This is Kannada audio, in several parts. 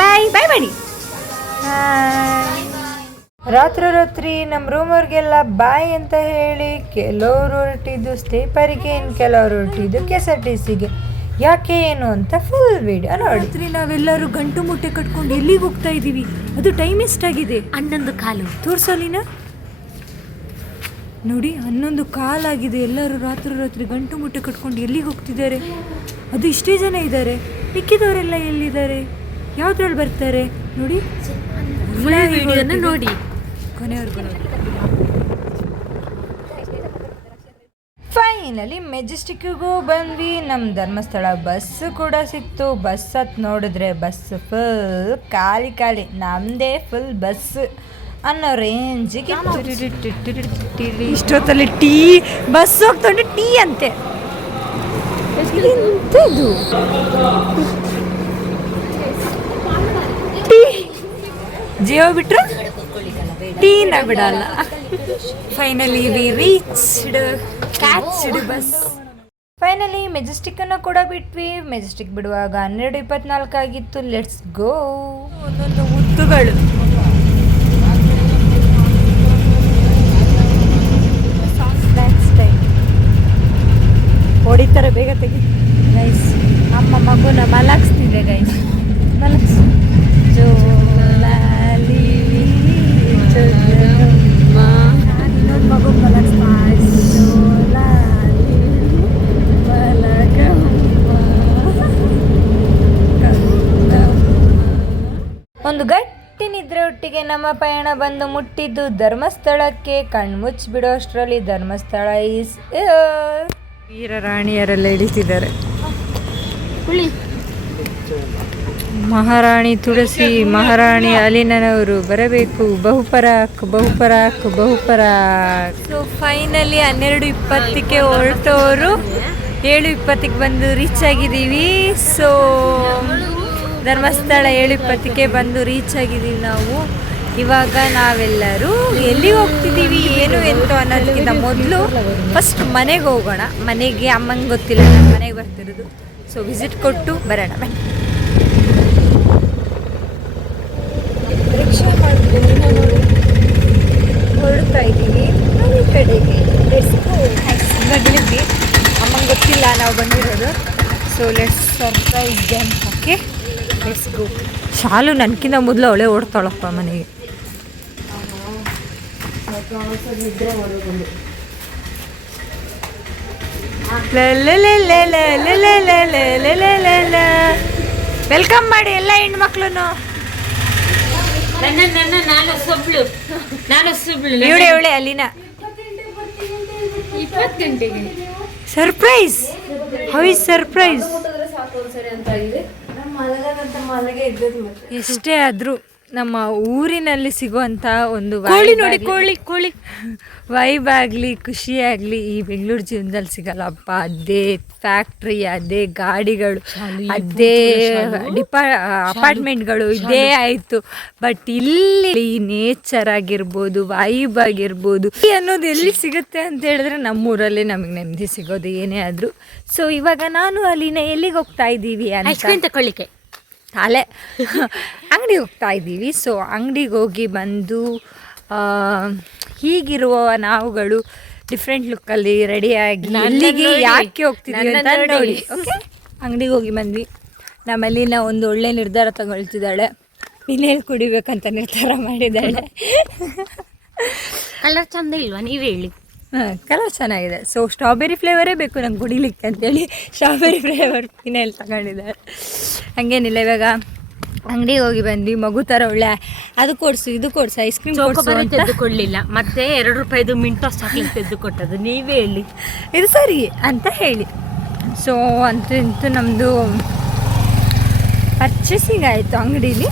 ಬಾಯ್ ಬಾಯ್ ಮಾಡಿ. ರಾತ್ರಿ ನಮ್ಮ ರೂಮವ್ರಿಗೆಲ್ಲ ಬಾಯ್ ಅಂತ ಹೇಳಿ ಕೆಲವರು ಹೊರಟಿದ್ದು ಸ್ಟೇಪರಿಗೆ, ಇನ್ನು ಕೆಲವರು ಹೊರಟಿದ್ದು KSRTCಗೆ. ಯಾಕೆ ಏನು ಅಂತ ಫುಲ್ ವಿಡಿಯೋ ನೋಡಿ. ನಾವೆಲ್ಲರೂ ಗಂಟು ಮುಟ್ಟೆ ಕಟ್ಕೊಂಡು ಎಲ್ಲಿಗೆ ಹೋಗ್ತಾ ಇದ್ದೀವಿ? ಅದು ಟೈಮ್ ಎಷ್ಟಾಗಿದೆ? 11 ಕಾಲು. ತೋರ್ಸೋಲಿನ ನೋಡಿ, 11 ಕಾಲಾಗಿದೆ. ಎಲ್ಲರೂ ರಾತ್ರಿ ಗಂಟು ಮುಟ್ಟೆ ಕಟ್ಕೊಂಡು ಎಲ್ಲಿಗೆ ಹೋಗ್ತಿದ್ದಾರೆ? ಅದು ಇಷ್ಟೇ ಜನ ಇದ್ದಾರೆ. ಮಿಕ್ಕಿದವರೆಲ್ಲ ಎಲ್ಲಿದ್ದಾರೆ? ಯಾವ್ದ್ರಲ್ಲಿ ಬರ್ತಾರೆ ನೋಡಿ. ನೋಡಿ ಕೊನೆವರೆಗೂ ನೋಡಿ. ಫೈನಲಿ ಮೆಜೆಸ್ಟಿಕ್ಕಿಗೂ ಬಂದ್ವಿ. ನಮ್ಮ ಧರ್ಮಸ್ಥಳ ಬಸ್ ಕೂಡ ಸಿಕ್ತು. ಬಸ್ ಹತ್ತು ನೋಡಿದ್ರೆ ಬಸ್ ಫುಲ್ ಖಾಲಿ, ನಮ್ಮದೇ ಫುಲ್ ಬಸ್ ಅನ್ನೋ ರೇಂಜಿಗೆ. ಇಷ್ಟೊತ್ತಲ್ಲಿ ಟೀ ಬಸ್ ಹೋಗ್ತೊಂಡು ಟೀ ಅಂತೆ. ಎಂಥದ್ದು ಟೀ? ಜಿಯೋ ಬಿಟ್ರು ಟೀನ ಬಿಡಲ್ಲ. Finally we reached catched bus. Finally ಮೆಜೆಸ್ಟಿಕ್ಕನ್ನು ಕೂಡ ಬಿಟ್ವಿ. ಮೆಜೆಸ್ಟಿಕ್ ಬಿಡುವಾಗ 12:24 ಆಗಿತ್ತು. Let's go. ಒಂದೊಂದು ಮುತ್ತುಗಳು. ಹೊಡಿತಾರೆ, ಬೇಗ ತೆಗಿ ಗೈಸ್. ಅಮ್ಮ ಮಗುನ ಮಲಗಿಸ್ತಿದೆ ಗೈಸ್. ಮಲಗಿಸ್ ಜೋಲಾಲಿ ಇನ್ನೊಂದು ಮಗು ಮಲಗಿಸ್ತಾ. ಜೋಲಾಲಿ ಒಂದು ಗಟ್ಟಿ ನಿದ್ರೆ ಒಟ್ಟಿಗೆ ನಮ್ಮ ಪಯಣ ಬಂದು ಮುಟ್ಟಿದ್ದು ಧರ್ಮಸ್ಥಳಕ್ಕೆ. ಕಣ್ಮುಚ್ಚಿಬಿಡೋ ಅಷ್ಟರಲ್ಲಿ ಧರ್ಮಸ್ಥಳ ಈಸ್ ವೀರರಾಣಿಯರೆಲ್ಲ ಇಳಿತಿದ್ದಾರೆ. ಮಹಾರಾಣಿ ತುಳಸಿ, ಮಹಾರಾಣಿ ಅಲಿನವರು ಬರಬೇಕು. ಬಹುಪರಾಕ್. ಸೊ ಫೈನಲಿ 12:20ಕ್ಕೆ ಹೊರಟೋರು 7:20ಕ್ಕೆ ಬಂದು ರೀಚ್ ಆಗಿದ್ದೀವಿ. ಸೊ ಧರ್ಮಸ್ಥಳ 7:20ಕ್ಕೆ ಬಂದು ರೀಚ್ ಆಗಿದ್ದೀವಿ ನಾವು. ಇವಾಗ ನಾವೆಲ್ಲರೂ ಎಲ್ಲಿಗೆ ಹೋಗ್ತಿದ್ದೀವಿ ಏನು ಎಂತ ಅನ್ನೋದಕ್ಕಿಂತ ಮೊದಲು ಫಸ್ಟ್ ಮನೆಗೆ ಹೋಗೋಣ. ಮನೆಗೆ ಅಮ್ಮಂಗೆ ಗೊತ್ತಿಲ್ಲ, ನಾನು ಮನೆಗೆ ಬರ್ತಿರೋದು. ಸೊ ವಿಸಿಟ್ ಕೊಟ್ಟು ಬರೋಣ. ಬನ್ನಿ. ರಿಕ್ಷಾ ಮಾಡ್ತೀವಿ, ಹೊರಡ್ತಾ ಇದ್ದೀವಿ ಮನೆ ಕಡೆಗೆ. ಇವಾಗಿಳಿದ್ವಿ, ಅಮ್ಮಂಗೆ ಗೊತ್ತಿಲ್ಲ ನಾವು ಬಂದಿರೋದು. So let's surprise them. Okay let's go. Shalu ನನಗಿಂತ ಮೊದಲು ಅವಳೇ ಓಡ್ತಾಳಪ್ಪ ಮನೆಗೆ. ವೆಲ್ಕಮ್ ಮಾಡಿ ಎಲ್ಲ ಹೆಣ್ಮಕ್ಳು. ಇವಳೆ ಅಲ್ಲಿನ ಸರ್ಪ್ರೈಸ್. How is surprise? ಎಷ್ಟೇ ಆದ್ರೂ ನಮ್ಮ ಊರಿನಲ್ಲಿ ಸಿಗುವಂಥ ಒಂದು ಕೋಳಿ ವೈಬ್ ಆಗಲಿ, ಖುಷಿ ಆಗಲಿ ಈ ಬೆಂಗಳೂರು ಜೀವನದಲ್ಲಿ ಸಿಗಲ್ಲಪ್ಪ. ಅದೇ ಫ್ಯಾಕ್ಟ್ರಿ, ಅದೇ ಗಾಡಿಗಳು, ಅದೇ ಅಪಾರ್ಟ್ಮೆಂಟ್ಗಳು, ಇದೇ ಆಯಿತು. ಬಟ್ ಇಲ್ಲಿ ನೇಚರ್ ಆಗಿರ್ಬೋದು, ವೈಬ್ ಆಗಿರ್ಬೋದು ಅನ್ನೋದು ಎಲ್ಲಿ ಸಿಗುತ್ತೆ ಅಂತ ಹೇಳಿದ್ರೆ ನಮ್ಮೂರಲ್ಲಿ ನಮಗೆ ನೆಮ್ಮದಿ ಸಿಗೋದು ಏನೇ ಆದರೂ. ಸೊ ಇವಾಗ ನಾನು ಅಲ್ಲಿನ ಎಲ್ಲಿಗೆ ಹೋಗ್ತಾ ಇದ್ದೀವಿ ಅಂತ ತಗೊಳ್ಳಿಕ್ಕೆ ತಾಲೆ ಅಂಗಡಿಗೆ ಹೋಗ್ತಾ ಇದ್ದೀವಿ. ಸೊ ಅಂಗಡಿಗೆ ಹೋಗಿ ಬಂದು ಹೀಗಿರುವ ನಾವುಗಳು ಡಿಫ್ರೆಂಟ್ ಲುಕ್ಕಲ್ಲಿ ರೆಡಿಯಾಗಿ ಅಲ್ಲಿಗೆ ಯಾಕೆ ಹೋಗ್ತಿದ್ದೀವಿ ಅಂತ ನೋಡಿ. ಓಕೆ, ಅಂಗಡಿಗೆ ಹೋಗಿ ಬಂದ್ವಿ. ನಮ್ಮಲ್ಲಿನ ಒಂದು ಒಳ್ಳೆ ನಿರ್ಧಾರ ತಗೊಳ್ತಿದ್ದಾಳೆ. ಇನ್ನೇನು ಕುಡಿಬೇಕಂತ ನಿರ್ಧಾರ ಮಾಡಿದ್ದಾಳೆ. ಕಲರ್ ಚಂದ ಇಲ್ವಾ ನೀವು ಹೇಳಿ? ಕಲರ್ ಚೆನ್ನಾಗಿದೆ. ಸೊ ಸ್ಟ್ರಾಬೆರಿ ಫ್ಲೇವರೇ ಬೇಕು ನಂಗೆ ಕುಡಿಲಿಕ್ಕೆ ಅಂತೇಳಿ ಸ್ಟ್ರಾಬೆರಿ ಫ್ಲೇವರ್ ಫಿನೈಲ್ ತಗೊಂಡಿದ್ದಾರೆ. ಹಾಗೇನಿಲ್ಲ, ಇವಾಗ ಅಂಗಡಿಗೆ ಹೋಗಿ ಬಂದ್ವಿ. ಮಗು ಥರ ಒಳ್ಳೆ ಅದು ಕೊಡಿಸು ಇದು ಕೊಡಿಸು ಐಸ್ ಕ್ರೀಮ್ ತೆಗೆದುಕೊಳ್ಳಿಲ್ಲ, ಮತ್ತೆ ₹2 ಮಿಂಟೋಸ್ ಚಾಕ್ಲೇಟ್ ತೆಗೆದು ಕೊಟ್ಟದ್ದು. ನೀವೇ ಹೇಳಿ ಇದು ಸರಿ ಅಂತ ಹೇಳಿ. ಸೊ ಅಂತೂ ಇಂತೂ ನಮ್ಮದು ಪರ್ಚೇಸಿಂಗ್ ಆಯಿತು ಅಂಗಡೀಲಿ.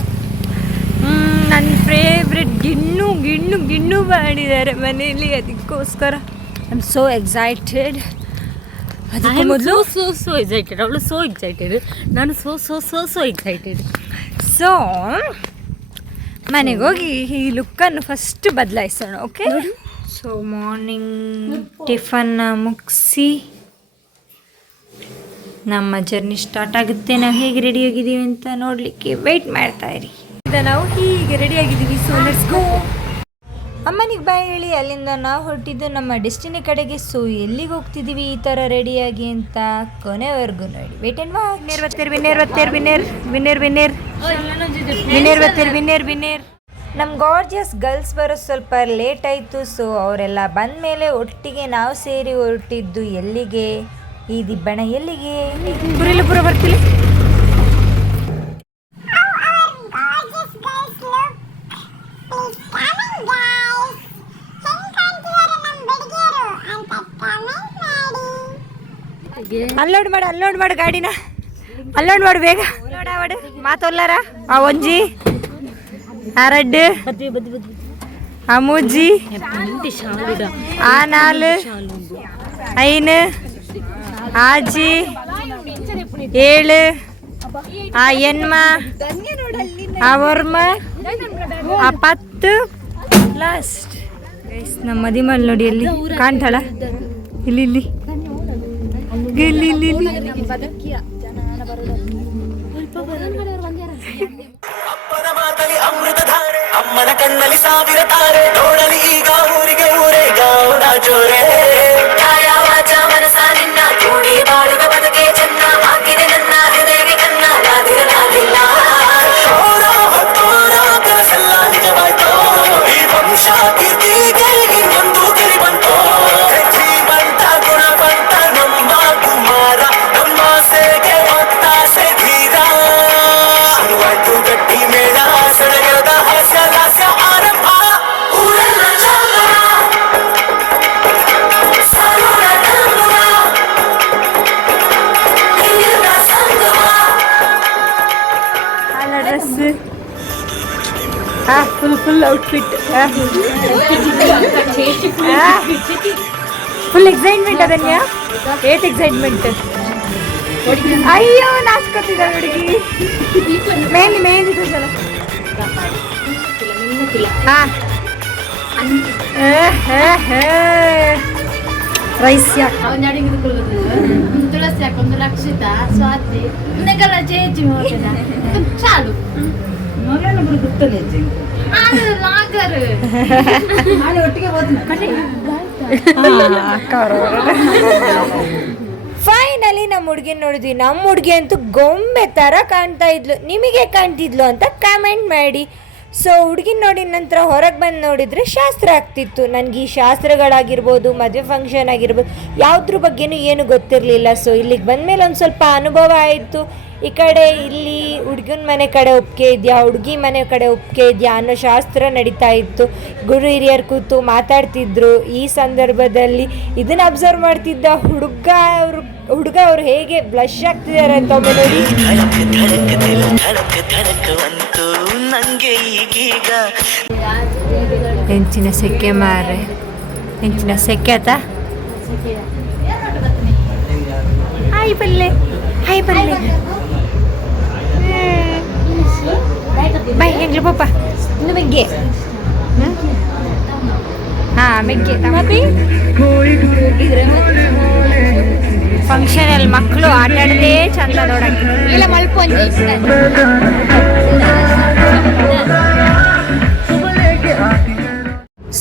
ನನ್ನ ಫೇವ್ರೆಟ್ ಗಿಣ್ಣು ಮಾಡಿದ್ದಾರೆ ಮನೆಯಲ್ಲಿ. ಅದಕ್ಕೋಸ್ಕರ ಐ ಆಮ್ ಸೋ ಎಕ್ಸೈಟೆಡ್. ಅದಕ್ಕೆ ಮೊದಲು ಸೋ ಎಕ್ಸೈಟೆಡ್. ಅವಳು ಸೋ ಎಕ್ಸೈಟೆಡ್, ನಾನು ಸೋ ಎಕ್ಸೈಟೆಡ್. ಸೊ ಮನೆಗೆ ಹೋಗಿ ಈ ಲುಕ್ಕನ್ನು ಫಸ್ಟ್ ಬದಲಾಯಿಸೋಣ. ಓಕೆ, ಸೊ ಮಾರ್ನಿಂಗ್ ಟಿಫನ್ನ ಮುಗಿಸಿ ನಮ್ಮ ಜರ್ನಿ ಸ್ಟಾರ್ಟ್ ಆಗುತ್ತೆ. ನಾವು ಹೇಗೆ ರೆಡಿ ಆಗಿದ್ದೀವಿ ಅಂತ ನೋಡಲಿಕ್ಕೆ ವೆಯ್ಟ್ ಮಾಡ್ತಾ ಇರಿ. ಈಗ ನಾವು ಹೀಗೆ ರೆಡಿ ಆಗಿದ್ದೀವಿ. So let's go. ಅಮ್ಮನಿಗೆ ಬಾಯ್ ಹೇಳಿ ಅಲ್ಲಿಂದ ನಾವು ಹೊರಟಿದ್ದು ನಮ್ಮ ಡೆಸ್ಟಿನಿ ಕಡೆಗೆ. ಸೊ ಎಲ್ಲಿಗೆ ಹೋಗ್ತಿದ್ದೀವಿ ಈ ಥರ ರೆಡಿಯಾಗಿ ಅಂತ ಕೊನೆವರೆಗೂ ನೋಡಿ. Wait and watch. ವಿನ್ನರ್. ನಮ್ಮ ಗಾರ್ಜಿಯಸ್ ಗರ್ಲ್ಸ್ ಬರೋದು ಸ್ವಲ್ಪ ಲೇಟ್ ಆಯಿತು. ಸೊ ಅವರೆಲ್ಲ ಬಂದ ಮೇಲೆ ಒಟ್ಟಿಗೆ ನಾವು ಸೇರಿ ಹೊರಟಿದ್ದು ಎಲ್ಲಿಗೆ, ಈ ದಿಬ್ಬಣ ಎಲ್ಲಿಗೆ ಪುರ ಬರ್ತಿಲ್ಲ. ಅನ್ಲೋಡ್ ಮಾಡು ಗಾಡಿನ, ಅನ್ಲೋಡ್ ಮಾಡು ಬೇಗ. ನೋಡ ಮಾತೊಲ್ಲಾರ ಆ ಒಂಜಿ ಆ ರಡ್ಡು ಆ ಮೂಜಿ ಆ ನಾಲು ಐನು ಆಜಿ ಏಳು ಆ ಎನ್ಮ ಆ ವರ್ಮ ಆ ಪತ್ತು ಲಾಸ್ಟ್. ನಮ್ಮ ಮದಿಮಲ್ ನೋಡಿ ಎಲ್ಲಿ ಕಾಣ್ತಾಳ, ಇಲ್ಲಿ ಅಪ್ಪನ ಮಾತಲಿ ಅಮೃತ ಧಾರೆ, ಅಮ್ಮನ ಕಣ್ಣಲ್ಲಿ ಸಾವಿರ ತಾರೆ, ನೋಡಲಿ ಈಗ ಊರಿಗೆ ಊರೇ ಗೌಡ ಜೋರೆ. ಕಾಯ ವಾಚ ಮನಸ ನಿನ್ನ ಕೂಡಿ ಬಾಳುವ ಬದುಕೆ ಚೆನ್ನ, ಹಾಕಿದೆ ನನ್ನ ಹೃದಯಕ್ಕೆ ಕನ್ನ ನಾದಿರಲಾಗಿಲ್ಲ. ಕನಸೆಲ್ಲ ನಿಜವಾಯ್ತೋ, ಈ ವಂಶ ಕೀರ್ತಿಗೆ ಇನ್ನೊಂದು ಗಿರಿ ಬಂತೋ. ಜೀವಂತ ಗುಣವಂತ ನಮ್ಮ ಕುಮಾರ, ನಮ್ಮ ಸೇಗೆ ಒತ್ತಾಸೆ ಧೀರ. ಶುರುವಾಯ್ತು ಗಟ್ಟಿ ಮೇಳ, ಸಡಗರದ ಹಾಸ್ಯ ಲಾಸ್ಯ ಆರಂಭ. ಊರೆಲ್ಲ ಜಾಂಬರ, ಸಾಲೂರ ಡಂಗುರ, ಹಿರಿಯರ ಸಂಗಮ. ಅಲ್ಲ dress full outfit, full excitement ಅದನ್ಯ. ಏಟ್ ಎಕ್ಸೈಟ್ಮೆಂಟ್. ಅಯ್ಯೋ ನಾಚ್ಕೊತಿದ್ದಾಳೆ ಹುಡುಗಿ. ಮೆಹಂದಿ ತೋರ್ಸಲ್ಲ. ರೈಸ್ ತುಳಸಿ ಹಾಕೊಂಡು ರಕ್ಷಿತ ಸ್ವಾತಿ ಇನ್ನೆಲ್ಲ ಚೇಂಜ್ ಚಾಲು ಫೈನಲಿ ನಮ್ಮ ಹುಡುಗಿನ ನೋಡಿದ್ವಿ. ನಮ್ಮ ಹುಡುಗಿ ಅಂತೂ ಗೊಂಬೆ ಥರ ಕಾಣ್ತಾ ಇದ್ಲು. ನಿಮಗೆ ಕಾಣ್ತಿದ್ಲು ಅಂತ ಕಾಮೆಂಟ್ ಮಾಡಿ. ಸೊ ಹುಡುಗಿನ ನೋಡಿದ ನಂತರ ಹೊರಗೆ ಬಂದು ನೋಡಿದರೆ ಶಾಸ್ತ್ರ ಆಗ್ತಿತ್ತು. ನನಗೆ ಈ ಶಾಸ್ತ್ರಗಳಾಗಿರ್ಬೋದು, ಮದುವೆ ಫಂಕ್ಷನ್ ಆಗಿರ್ಬೋದು, ಯಾವುದ್ರ ಬಗ್ಗೆನೂ ಏನು ಗೊತ್ತಿರಲಿಲ್ಲ. ಸೊ ಇಲ್ಲಿಗೆ ಬಂದಮೇಲೆ ಒಂದು ಸ್ವಲ್ಪ ಅನುಭವ ಆಯಿತು. ಈ ಕಡೆ ಇಲ್ಲಿ ಹುಡುಗನ ಮನೆ ಕಡೆ ಒಪ್ಪಿಗೆ ಇದೆಯಾ, ಹುಡುಗಿ ಮನೆ ಕಡೆ ಒಪ್ಪಿಗೆ ಇದೆಯಾ ಅನ್ನೋ ಶಾಸ್ತ್ರ ನಡೀತಾ ಇತ್ತು. ಗುರು ಹಿರಿಯರು ಕೂತು ಮಾತಾಡ್ತಿದ್ರು. ಈ ಸಂದರ್ಭದಲ್ಲಿ ಇದನ್ನು ಅಬ್ಸರ್ವ್ ಮಾಡ್ತಿದ್ದ ಹುಡುಗ ಅವರು ಹೇಗೆ ಬ್ಲಶ್ ಆಗ್ತಿದ್ದಾರೆ ಅಂತ ಒಮ್ಮೆ ನೋಡಿ. ಹೆಂಚಿನ ಸೆಕೆ ಮಾರೆ, ಹೆಂಚಿನ ಸೆಕೆ ಆತ. ಹಾಯ್ ಬಲ್ಲೆ ಬೈ ಹೆಂಗ್ಲು ಪಾಪ ಇನ್ನು ಮೆಗ್ಗೆ. ಮೆಗ್ಗೆ ತಮ್ಮಿ ಫಂಕ್ಷನಲ್ಲಿ ಮಕ್ಕಳು ಆಟ ಆಡೋದೇ ಚಂದ ನೋಡಕ್ಕೆ. ಇಲ್ಲ ಮಲ್ಪೊಂಜಿ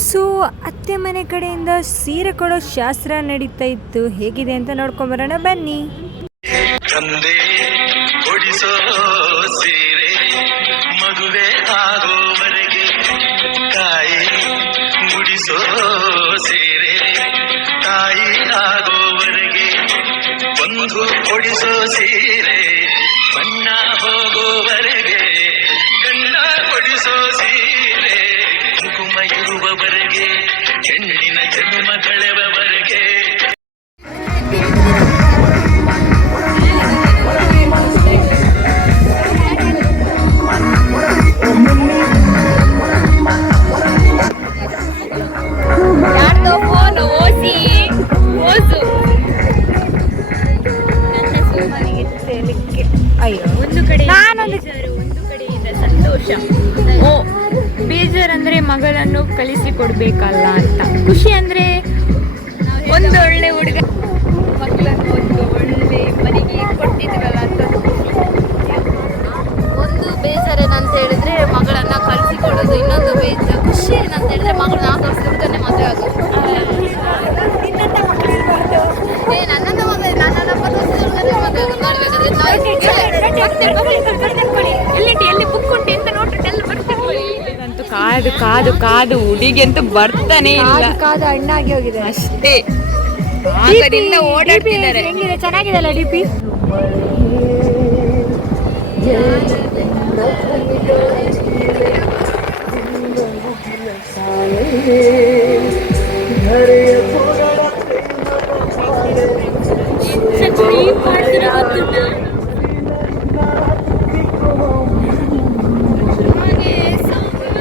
ಸೊ ಅತ್ತೆ ಮನೆ ಕಡೆಯಿಂದ ಸೀರೆ ಕೊಡೋ ಶಾಸ್ತ್ರ ನಡೀತಾ ಇತ್ತು. ಹೇಗಿದೆ ಅಂತ ನೋಡ್ಕೊಂಬರೋಣ ಬನ್ನಿ. ತಂದೆ ಕೊಡಿಸೋ ಸೀರೆ ಮದುವೆ ಆಗೋವರೆಗೆ, ತಾಯಿ ಮುಡಿಸೋ ಸೀರೆ ತಾಯಿ ಆಗೋವರೆಗೆ, ಬಂಧು ಕೊಡಿಸೋ ಸೀರೆ ಬಣ್ಣ ಹೋಗೋವರೆಗೆ, ಗಂಡ ಕೊಡಿಸೋ ಸೀರೆ ಕುಂಕುಮ ಇರುವವರೆಗೆ, ಹೆಣ್ಣಿನ ಜನ್ಮ ಕಳೆವವರೆಗೆ. ಬೇಜಾರ್ ಅಂದ್ರೆ ಮಗಳನ್ನು ಕಳಿಸಿಕೊಡ್ಬೇಕಲ್ಲ ಅಂತ, ಖುಷಿ ಅಂದ್ರೆ ಒಂದು ಒಳ್ಳೆ ಹುಡುಗ ಮಕ್ಕಳನ್ನು ಒಂದು ಒಳ್ಳೆ ಆಮೇಲೆ ಮನೆಗೆ ಕೊಡ್ತಿದ್ವಲ್ಲ ಅಂತ. ಒಂದು ಬೇಜಾರೇನಂತ ಹೇಳಿದ್ರೆ ಮಗಳನ್ನ ಕಳಿಸಿಕೊಡೋದು, ಇನ್ನೊಂದು ಖುಷಿ ಏನಂತ ಹೇಳಿದ್ರೆ ಮಗಳು 4 ವರ್ಷದವರೆಗೆ ಮದುವೆ ಆಗೋದು. ನಿನ್ನಂತ ಮಕ್ಕಳು ಇರಬಾರ್ದು. ನನ್ನಂತ ಮಗಳು ನನ್ನ 40 ವರ್ಷದವರೆಗೆ ಮದುವೆ ಆಗೋದು. ಎಲ್ಲಿ ಬುಕ್ ಉಂಟು ಎಂತ ನೋಡ್ಬಿಟ್ಟು ಎಲ್ಲ ಬರ್ತಿರ್ಕೊಳ್ಳಿ. ಕಾದು ಕಾದು ಕಾದು ಹುಡುಗಿ ಅಂತೂ ಬರ್ತಾನೆ ಇಲ್ಲ. ಕಾದು ಹಣ್ಣಾಗಿ ಹೋಗಿದೆ ಅಷ್ಟೇ. ಆಗದಿಂದ ಓಡಾಡ್ತಿದ್ದಾರೆ. ಹೆಂಗಿದೆ, ಚೆನ್ನಾಗಿದೆಲ್ಲ ಡಿಪಿ.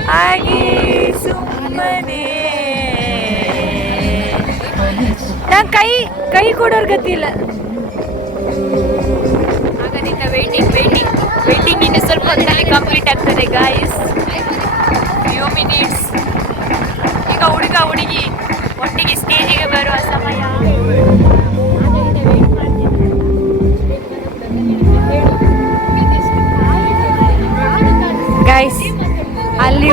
ಹಾಗೆ ಸುಮ್ಮನೆ ನಾನು ಕೈ ಕೊಡೋರ್ ಗತಿಲ್ಲ. ಆಗದಿಂದ ವೇಟಿಂಗ್ ಇನ್ನು ಸ್ವಲ್ಪ ಹೊತ್ತಲ್ಲಿ ಕಂಪ್ಲೀಟ್ ಆಗ್ತದೆ ಗಾಯ್ಸ್. Few minutes. ಈಗ ಹುಡುಗ ಹುಡುಗಿ ಒಟ್ಟಿಗೆ ಸ್ಟೇಜಿಗೆ ಬರುವ ಸಮಯ. ಗೈಸ್ ಅಲ್ಲಿ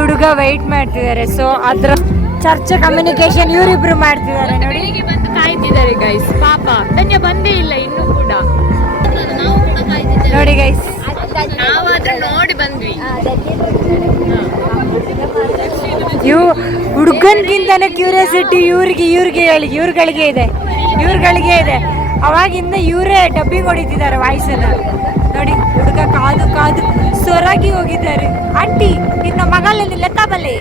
ಹುಡುಗ ವೆಯ್ಟ್ ಮಾಡ್ತಿದ್ದಾರೆ. ಸೊ ಅದ್ರ ಚರ್ಚೆ ಕಮ್ಯುನಿಕೇಶನ್ ಇವರಿಬ್ರು ಮಾಡ್ತಿದ್ದಾರೆ ನೋಡಿ. ಬಂದು ಕಾಯ್ತಿದ್ದಾರೆ ಗೈಸ್. ಪಾಪ ಧನ್ಯ ಬಂದೇ ಇಲ್ಲ ಇನ್ನೂ ಕೂಡ. ನಾವು ಕೂಡ ಕಾಯ್ತಿದ್ದೇವೆ ನೋಡಿ ಗೈಸ್, ನಾವಾದ್ರೂ ನೋಡಿ ಬಂದ್ವಿ. ಹುಡುಗನ್ಗಿಂತನೇ ಕ್ಯೂರಿಯಾಸಿಟಿ ಇವ್ರುಗಳಿಗೆ ಇದೆ. ಅವಾಗಿಂದ ಇವರೇ ಡಬ್ಬಿಂಗ್ ಹೊಡಿತಿದ್ದಾರೆ ವಾಯ್ಸನ್ನ ನೋಡಿ. ಹುಡುಗ ಕಾದು ಕಾದು ಸೊರಗಿ ಹೋಗಿದ್ದಾರೆ. ಆಂಟಿ ನಿನ್ನ ಮಗಳನ್ನ ಲೆತ್ತಬಲ್ಲೆ,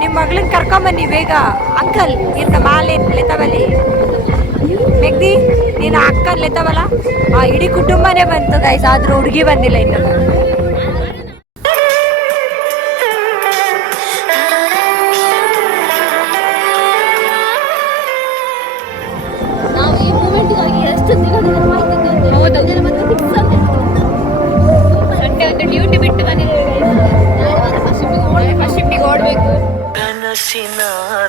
ನಿಮ್ಮ ಮಗಳನ್ನ ಕರ್ಕೊಂಬನ್ನಿ ಬೇಗ. ಅಂಕಲ್ ನಿನ್ನ ಮಾಲೆ ಲೆತ್ತಬಲ್ಲೆ, ಮೆಗ್ದಿ ನಿನ್ನ ಅಕ್ಕನ್ ಲೆತ್ತಬಲ್ಲ. ಆ ಇಡೀ ಕುಟುಂಬನೇ ಬಂತು ಗೈಸ್, ಆದ್ರೂ ಹುಡುಗಿ ಬಂದಿಲ್ಲ ಇನ್ನು. ನಾವು ಈ ಮೂಮೆಂಟ್ಗಾಗಿ ಎಷ್ಟು ದಿನದಿಂದ ಮಾಡ್ತಿದ್ದೇವೆ. ಸಂಡೆ ಒಂದು ಡ್ಯೂಟಿ ಬಿಟ್ಟು ಬಂದಿದ್ದೇವೆ. ಫಸ್ಟ್ ಶಿಫ್ಟಿಗೆ ಓಡಬೇಕು. ಕನಸಿನ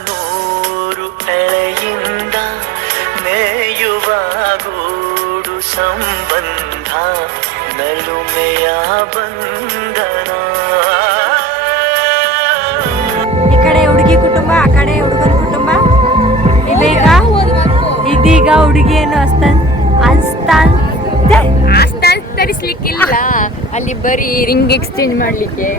ನೂರು ಎಳೆಯಿಂದ ಮೇಯುವ ಗೂಡು ಸಂಬಂಧ ನಲುಮೆಯ ಬಂಧನ. ಈ ಕಡೆ ಹುಡುಗಿ ಕುಟುಂಬ, ಆ ಕಡೆ ಹುಡುಗನ ಕುಟುಂಬ. ಇದೀಗ ಹುಡುಗಿಯನ್ನು ತರಿಸ್ಲಿಕ್ಕಿಲ್ಲ, ಅಲ್ಲಿ ಬರೀ ರಿಂಗ್ ಎಕ್ಸ್ಚೇಂಜ್ ಮಾಡ್ಲಿಕ್ಕೆ.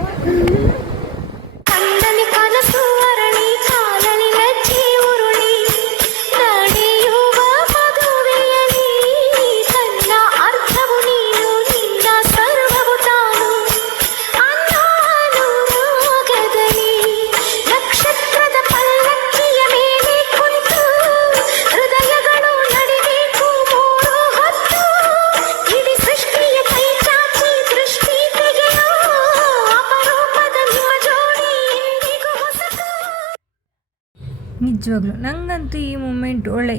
ನಿಜವಾಗ್ಲು ನಂಗಂತೂ ಈ ಮೂಮೆಂಟ್ ಒಳ್ಳೆ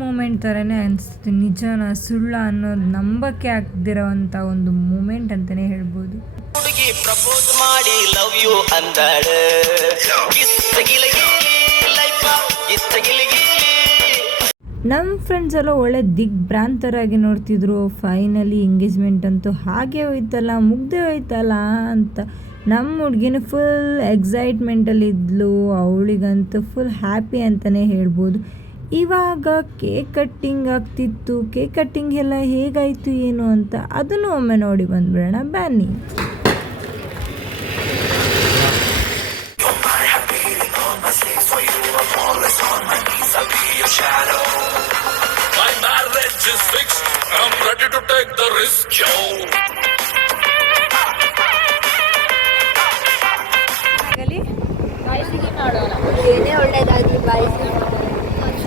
ಮೂಮೆಂಟ್ ಥರನೇ ಅನಿಸ್ತು. ನಿಜನ ಸುಳ್ಳ ಅನ್ನೋದು ನಂಬಕ್ಕೆ ಆಗ್ದಿರೋವಂಥ ಒಂದು ಮೂಮೆಂಟ್ ಅಂತಲೇ ಹೇಳ್ಬೋದು. ಹುಡುಗಿ ಪ್ರಪೋಸ್ ಮಾಡಿ ಲವ್ ಯು ಅಂದಾಳೆ. ನಮ್ಮ ಫ್ರೆಂಡ್ಸ್ ಎಲ್ಲ ಒಳ್ಳೆ ದಿಗ್ಭ್ರಾಂತರಾಗಿ ನೋಡ್ತಿದ್ರು. ಫೈನಲಿ ಎಂಗೇಜ್ಮೆಂಟ್ ಅಂತೂ ಹಾಗೆ ಹೋಯ್ತಲ್ಲ, ಮುಗ್ದೇ ಹೋಯ್ತಲ್ಲ ಅಂತ. ನಮ್ಮ ಹುಡುಗಿನ ಫುಲ್ ಎಕ್ಸೈಟ್ಮೆಂಟಲ್ಲಿದ್ಲು. ಅವಳಿಗಂತೂ ಫುಲ್ ಹ್ಯಾಪಿ ಅಂತಲೇ ಹೇಳ್ಬೋದು. ಇವಾಗ ಕೇಕ್ ಕಟ್ಟಿಂಗ್ ಆಗ್ತಿತ್ತು. ಕೇಕ್ ಕಟ್ಟಿಂಗ್ ಎಲ್ಲ ಹೇಗಾಯಿತು ಏನು ಅಂತ ಅದನ್ನು ಒಮ್ಮೆ ನೋಡಿ ಬಂದ್ಬಿಡೋಣ ಬನ್ನಿ.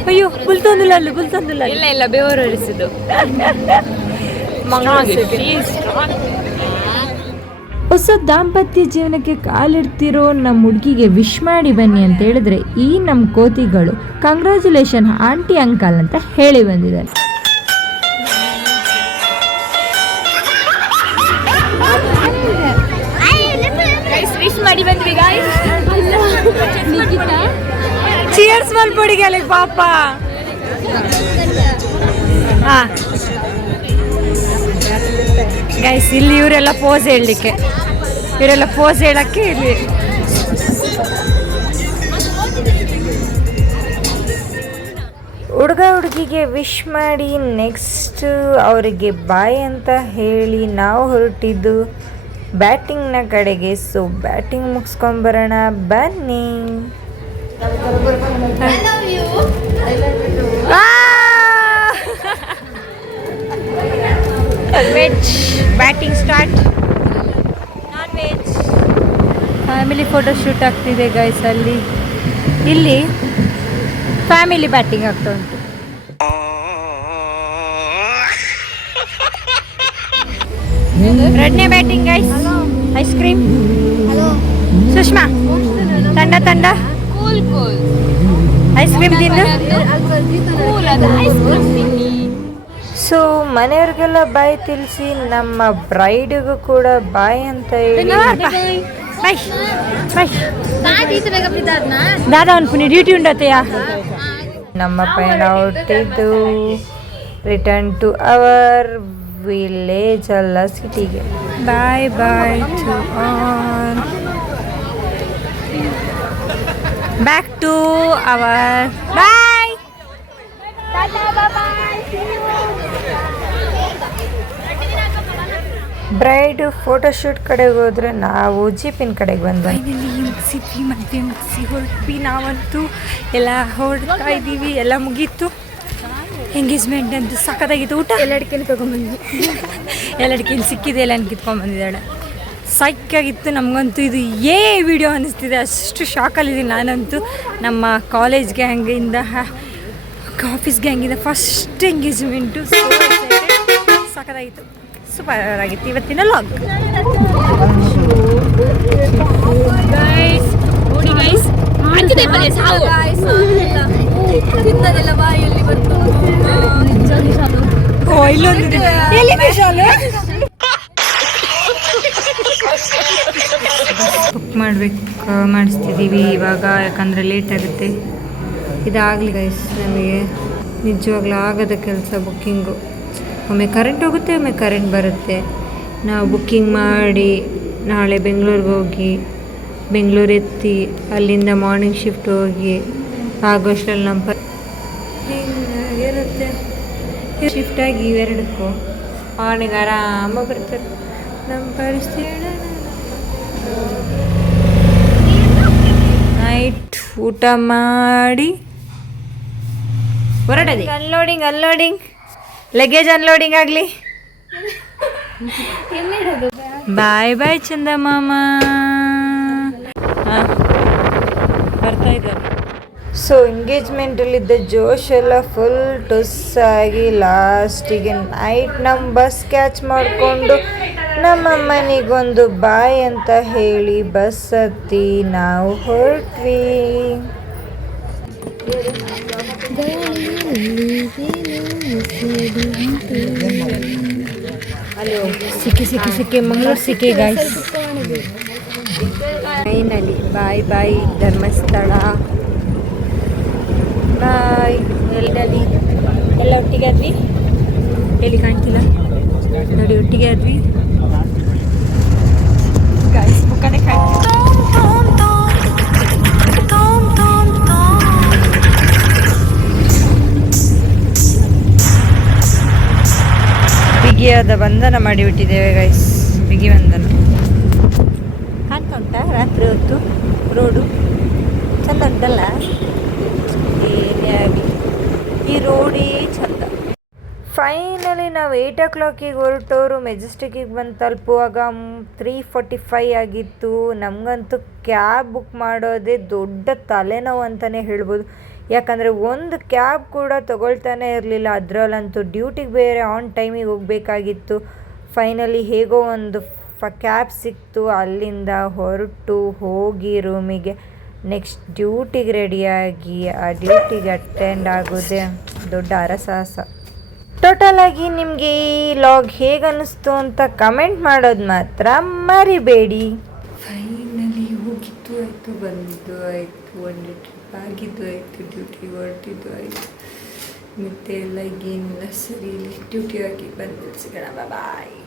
ಅಯ್ಯೋ ಬುಲ್ತೊಂದಿಲ್ಲ ಇಲ್ಲ ಬೆವರು ಹರಿಸಿದ್ದು. ಹೊಸ ದಾಂಪತ್ಯ ಜೀವನಕ್ಕೆ ಕಾಲಿಡ್ತಿರೋ ನಮ್ಮ ಹುಡುಗಿಗೆ ವಿಶ್ ಮಾಡಿ ಬನ್ನಿ ಅಂತ ಹೇಳಿದ್ರೆ ಈ ನಮ್ಮ ಕೋತಿಗಳು ಕಂಗ್ರ್ಯಾಚುಲೇಷನ್ ಆಂಟಿ ಅಂಕಲ್ ಅಂತ ಹೇಳಿ ಬಂದಿದ್ದಾರೆ. ವಿಶ್ ಮಾಡಿ ಬಂದ್ವಿ ಗಾಯ್ಸ್. ಚಿಯರ್ಸ್ ಮಾಡ್ಕೊಡಿ ಪಾಪ. ಹಾಂ ಗೈಸ್, ಇಲ್ಲಿ ಇವರೆಲ್ಲ ಪೋಸ್ ಹೇಳಲಿಕ್ಕೆ, ಇವರೆಲ್ಲ ಪೋಸ್ ಹೇಳಕ್ಕೆ ಇಲ್ಲಿ ಹುಡುಗ ಹುಡುಗಿಗೆ ವಿಶ್ ಮಾಡಿ ನೆಕ್ಸ್ಟ್ ಅವರಿಗೆ ಬಾಯ್ ಅಂತ ಹೇಳಿ ನಾವು ಹೊರಟಿದ್ದು ಬ್ಯಾಟಿಂಗ್ನ ಕಡೆಗೆ. ಸೊ ಬ್ಯಾಟಿಂಗ್ ಮುಗಿಸ್ಕೊಂಬರೋಣ ಬನ್ನಿ. Veg batting start. Non veg family photo shoot ಆಗ್ತಿದೆ ಗೈಸ್. ಅಲ್ಲಿ ಇಲ್ಲಿ ಫ್ಯಾಮಿಲಿ ಬ್ಯಾಟಿಂಗ್ ಆಗ್ತಾ ಉಂಟು. ಎರಡನೇ batting guys. Ice cream. Sushma ತಂಡ ತಂಡ ಐಸ್ ಕ್ರೀಮ್ ತಿಂದು. ಸೊ ಮನೆಯವ್ರಿಗೆಲ್ಲ ಬಾಯ್ ತಿಳಿಸಿ ನಮ್ಮ ಬ್ರೈಡ್ಗೂ ಕೂಡ ಬಾಯ್ ಅಂತ ಹೇಳಿ. ದಾದಾ ಒಂದು ಪುನಿ ಡ್ಯೂಟಿ ಉಂಡತೆಯ. ನಮ್ಮ ಪಯಣ ಹೊರಟಿದ್ದು ರಿಟರ್ನ್ ಟು ಅವರ್ ವಿಲೇಜ್ ಅಲ್ಲ ಸಿಟಿಗೆ. Bye bye to all. Back to our. Bye. Bride photoshoot ಕಡೆಗೆ ಹೋದ್ರೆ ನಾವು ಜೀಪಿನ ಕಡೆಗೆ ಬಂದ್ವಿ. ಮುಗಿಸಿದ್ವಿ, ಮದುವೆ ಮುಗಿಸಿ ಹೊರಟ್ವಿ. ನಾವಂತೂ ಎಲ್ಲ ಹೊರಡ್ತಾ ಇದ್ದೀವಿ. ಎಲ್ಲ ಮುಗೀತು. ಎಂಗೇಜ್ಮೆಂಟ್ ಅಂತೂ ಸಖತ್ತಾಗಿತ್ತು. ಊಟ ಎಲ್ಲ ಅಡಿಕೆನ ತೊಗೊಂಬಂದ್ವಿ. ಎಲ್ಲ ಅಡಿಕೆನ ಸಿಕ್ಕಿದೆ, ಎಲ್ಲ ಕಿತ್ಕೊಂಡ್ಬಂದಿದ್ದಾಳೆ. ಸೈಕಾಗಿತ್ತು. ನಮಗಂತೂ ಇದು ವಿಡಿಯೋ ಅನ್ನಿಸ್ತಿದೆ, ಅಷ್ಟು ಶಾಕಲ್ಲಿದ್ದೀನಿ ನಾನಂತೂ. ನಮ್ಮ ಕಾಲೇಜ್ ಗ್ಯಾಂಗಿಂದ ಆಫೀಸ್ ಗ್ಯಾಂಗಿಂದ ಫಸ್ಟ್ ಎಂಗೇಜ್ಮೆಂಟು. ಸಖತ್ತಾಗಿತ್ತು, ಸೂಪರ್ ಆಗಿತ್ತು ಇವತ್ತಿನ ಲಾಗ್. ಬುಕ್ ಮಾಡಿಸ್ತಿದ್ದೀವಿ ಇವಾಗ, ಯಾಕಂದರೆ ಲೇಟ್ ಆಗುತ್ತೆ. ಇದಾಗಲಿ ಗೈಸ್, ನಮಗೆ ನಿಜವಾಗ್ಲೂ ಆಗದ ಕೆಲಸ ಬುಕ್ಕಿಂಗು. ಒಮ್ಮೆ ಕರೆಂಟ್ ಹೋಗುತ್ತೆ, ಒಮ್ಮೆ ಕರೆಂಟ್ ಬರುತ್ತೆ. ನಾವು ಬುಕ್ಕಿಂಗ್ ಮಾಡಿ ನಾಳೆ ಬೆಂಗಳೂರಿಗೆ ಹೋಗಿ ಬೆಂಗಳೂರು ಎತ್ತಿ ಅಲ್ಲಿಂದ ಮಾರ್ನಿಂಗ್ ಶಿಫ್ಟ್ ಹೋಗಿ ಆಗೋಷ್ಟರಲ್ಲಿ ನಮ್ಮ ಇರುತ್ತೆ. ಶಿಫ್ಟ್ ಆಗಿ ಇವೆರಡಕ್ಕೂ ಮಾರ್ನಿಂಗ್ ಆರಾಮಾಗಿ ಬರ್ತಾರೆ. ನಮ್ಮ ಪರಿಸ್ಥಿತಿ ನೈಟ್ ಊಟ ಮಾಡಿ ಹೊರಡದೆ. ಅನ್ಲೋಡಿಂಗ್ ಲಗೇಜ್ ಅನ್ಲೋಡಿಂಗ್ ಆಗಲಿ. ಬಾಯ್ ಬಾಯ್ ಚಂದ ಮಾಮ. ಬರ್ತಾ ಇದ್ದಾರೆ. ಸೊ ಎಂಗೇಜ್ಮೆಂಟಲ್ಲಿದ್ದ ಜೋಶ್ ಎಲ್ಲ ಫುಲ್ ಟುಸ್ಸಾಗಿ ಲಾಸ್ಟಿಗೆ ನೈಟ್ ನಮ್ಮ ಬಸ್ ಕ್ಯಾಚ್ ಮಾಡಿಕೊಂಡು ನಮ್ಮ ಮನೆಗೊಂದು ಬಾಯ್ ಅಂತ ಹೇಳಿ ಬಸ್ ಹತ್ತಿ ನಾವು ಹೊರಟ್ವಿ. ಸಿಕ್ಕಿ ಮಂಗಳೂರು ಸಿಕ್ಕಿ ಗೈಸ್. ಫೈನಲಿ ಬಾಯ್ ಬಾಯ್ ಧರ್ಮಸ್ಥಳ. ಬಾಯ್. ಎಲ್ಲ ಒಟ್ಟಿಗೆ ಆದ್ವಿ. ಎಲ್ಲಿ ಕಾಣ್ತಿಲ್ಲ ನೋಡಿ, ಒಟ್ಟಿಗೆ ಆದ್ವಿ ಗೈಸ್. ಮುಖನೇ ಕಾಣ್ತಿಲ್ಲ. ಬಿಗಿಯಾದ ಬಂಧನ ಮಾಡಿಬಿಟ್ಟಿದ್ದೇವೆ ಗೈಸ್. ಬಿಗಿ ಬಂಧನ ಕಾಣ್ತಾ ಉಂಟಾ? ರಾತ್ರಿ ಹೊತ್ತು ರೋಡು ಚಂದ ಉಂಟಲ್ಲ. ಏನೇ ಆಗಲಿ ಈ ರೋಡೇ ಚಂದ. ಫೈನಲಿ ನಾವು 8 o'clock ಹೊರಟವರು ಮೆಜೆಸ್ಟಿಕ್ಕಿಗೆ ಬಂದು ತಲುಪುವಾಗ 3:45 ಆಗಿತ್ತು. ನಮಗಂತೂ ಕ್ಯಾಬ್ ಬುಕ್ ಮಾಡೋದೇ ದೊಡ್ಡ ತಲೆನೋವು ಅಂತಲೇ ಹೇಳ್ಬೋದು. ಯಾಕಂದರೆ ಒಂದು ಕ್ಯಾಬ್ ಕೂಡ ತೊಗೊಳ್ತಾನೆ ಇರಲಿಲ್ಲ. ಅದರಲ್ಲಂತೂ ಡ್ಯೂಟಿಗೆ ಬೇರೆ ಆನ್ ಟೈಮಿಗೆ ಹೋಗಬೇಕಾಗಿತ್ತು. ಫೈನಲಿ ಹೇಗೋ ಒಂದು ಕ್ಯಾಬ್ ಸಿಕ್ತು. ಅಲ್ಲಿಂದ ಹೊರಟು ಹೋಗಿ ರೂಮಿಗೆ ನೆಕ್ಸ್ಟ್ ಡ್ಯೂಟಿಗೆ ರೆಡಿಯಾಗಿ ಆ ಡ್ಯೂಟಿಗೆ ಅಟೆಂಡ್ ಆಗೋದೇ ದೊಡ್ಡ ಅರಸಾಹಸ. ಟೋಟಲಾಗಿ ನಿಮಗೆ ಈ ಲಾಗ್ ಹೇಗೆ ಅನ್ನಿಸ್ತು ಅಂತ ಕಮೆಂಟ್ ಮಾಡೋದು ಮಾತ್ರ ಮರಿಬೇಡಿ. ಫೈನಲಿ ಹೋಗಿದ್ದು ಆಯಿತು, ಬಂದಿದ್ದು ಆಯಿತು, ಒಂದು ಟ್ರಿಪ್ ಆಗಿದ್ದು ಆಯಿತು, ಡ್ಯೂಟಿಗೆ ಹೊರಟಿದ್ದು ಆಯಿತು. ಮತ್ತೆ ಎಲ್ಲ ಏನಿಲ್ಲ ಸರಿ ಇಲ್ಲಿ ಡ್ಯೂಟಿ ಆಗಿ ಬಂದು ಸಿಗೋಣ ಬಾಯ್